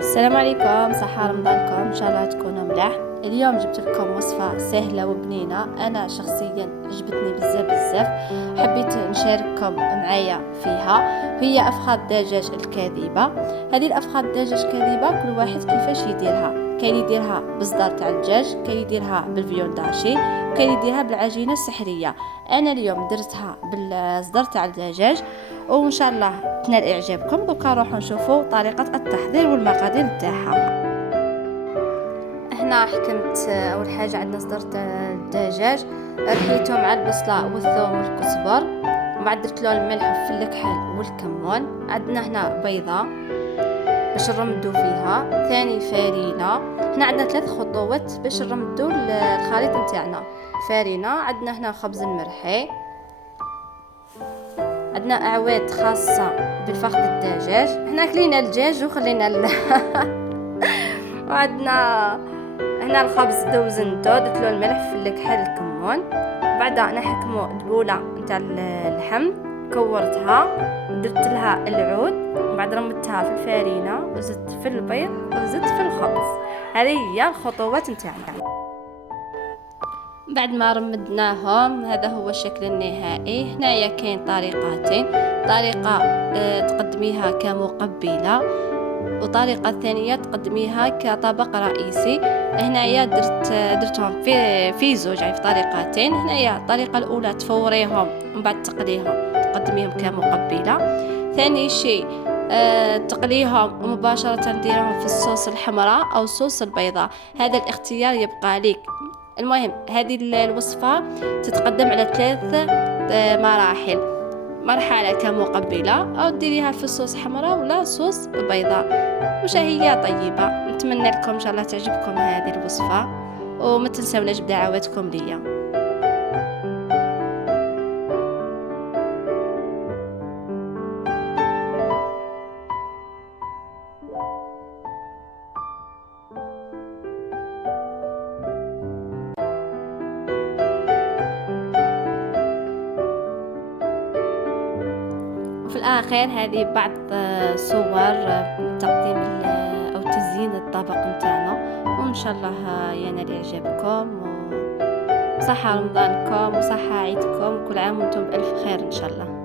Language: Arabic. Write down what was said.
السلام عليكم، صحة رمضانكم ان شاء الله تكونوا ملاح. اليوم جبت لكم وصفة سهلة وبنينة، انا شخصيا عجبتني بزاف. حبيت نشارككم معايا فيها. هي افخاذ الدجاج الكاذبة. هذه الافخاذ الدجاج الكاذبة كل واحد كيفاش يديرها. كاين يديرها بالصدر تاع الدجاج، كاين يديرها بالفيونداشي، كاين يديرها بالعجينة السحرية. انا اليوم درتها بالصدر تاع الدجاج وان شاء الله تنال اعجابكم. دوكا نروحوا نشوفوا طريقه التحضير والمقادير تاعها. هنا حكمت اول حاجه عندنا صدر الدجاج، رحيته مع البصله والثوم والكزبر، ومن بعد درت له الملح والكحل والكمون. عندنا هنا بيضه باش نرمدو فيها، ثاني فرينه. هنا عندنا 3 خطوات باش نرمدو الخليط نتاعنا. فرينه، عندنا هنا خبز المرحي، عندنا اعواد خاصه بالفخذ الدجاج. حنا كلينا الدجاج وخلينا وعندنا هنا الخبز دوزنتو، درت له الملح في الكحل الكمون. بعدها نحكموا البوله نتاع اللحم، كورتها درت لها العود، وبعد رمتها في الفرينه وزدت في البيض وزدت في الخبز. هذه هي الخطوات نتاعنا. بعد ما رمدناهم هذا هو الشكل النهائي. هنايا كاين طريقتين، طريقة تقدميها كمقبلة، وطريقة ثانية تقدميها كطبق رئيسي. هنايا درتهم في زوج، يعني في طريقتين. هنايا الطريقة الأولى تفوريهم ومن بعد تقليهم تقدميهم كمقبلة. ثاني شيء تقليهم ومباشرة ديرهم في الصوص الحمراء أو الصوص البيضاء، هذا الاختيار يبقى لك. المهم هذه الوصفة تتقدم على 3 مراحل. مرحلة كمقبلة، أو ديريها في صوص حمراء ولا صوص بيضاء، وشهية طيبة. نتمنى لكم إن شاء الله تعجبكم هذه الوصفة، وما تنسوناش بدعواتكم ليا. وفي الآخر هذه بعض صور تقديم أو تزيين الطبق نتاعنا، وإن شاء الله ينال إعجابكم، وصحة رمضانكم وصحة عيدكم، كل عام وانتم بألف خير إن شاء الله.